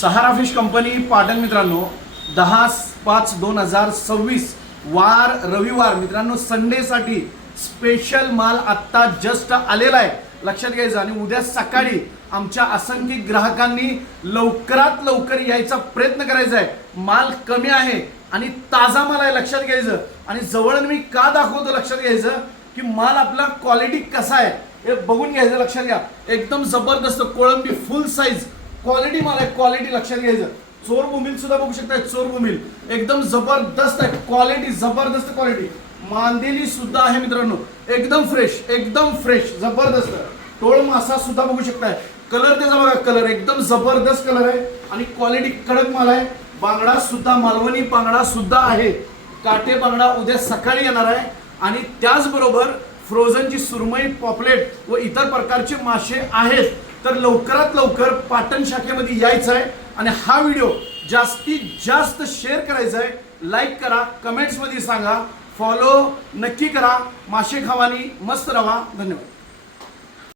सहारा fish company Patan मित्रांनो 10/5/2026 वार रविवार मित्रांनो संडेसाठी स्पेशल माल आत्ता जस्ट आलेला आहे, लक्षात घ्यायचं। आणि उद्या सकाळी आमच्या असंख्य ग्राहकांनी लवकरात लवकर यायचा प्रयत्न करायचा आहे। माल कमी आहे आणि ताजा माल आहे, लक्षात घ्यायचं। आणि जवळून मी का दाखवतो लक्षात घ्यायचं की माल आपला क्वालिटी कसा आहे हे बघून घ्यायचं, लक्षात घ्या। एकदम जबरदस्त कोळंबी फुल साईज क्वालिटी माल आहे, क्वालिटी लक्षात घ्यायचं। चोर बोंबील सुद्धा बघू शकता, चोर बोंबील एकदम जबरदस्त आहे, क्वालिटी जबरदस्त क्वालिटी। मांदेली सुद्धा आहे मित्रांनो, एकदम फ्रेश जबरदस्त। टोळ मासा सुद्धा बघू शकताय, कलर त्याचा बघा, कलर एकदम जबरदस्त कलर आहे आणि क्वालिटी कडक माल आहे। बांगडा सुद्धा, मालवणी बांगडा सुद्धा आहे, काटे बांगडा उद्या सकाळी येणार आहे। आणि त्याचबरोबर फ्रोझनची सुरमई, पॉपलेट व इतर प्रकारचे मासे आहेत। तर लवकरात लवकर पाटण शाखेमध्ये यायचं आहे आणि हा व्हिडिओ जास्तीत जास्त शेअर करायचा आहे, लाईक करा, कमेंट्स मध्ये सांगा, फॉलो नक्की करा। मासे खावानी मस्त रहा, धन्यवाद।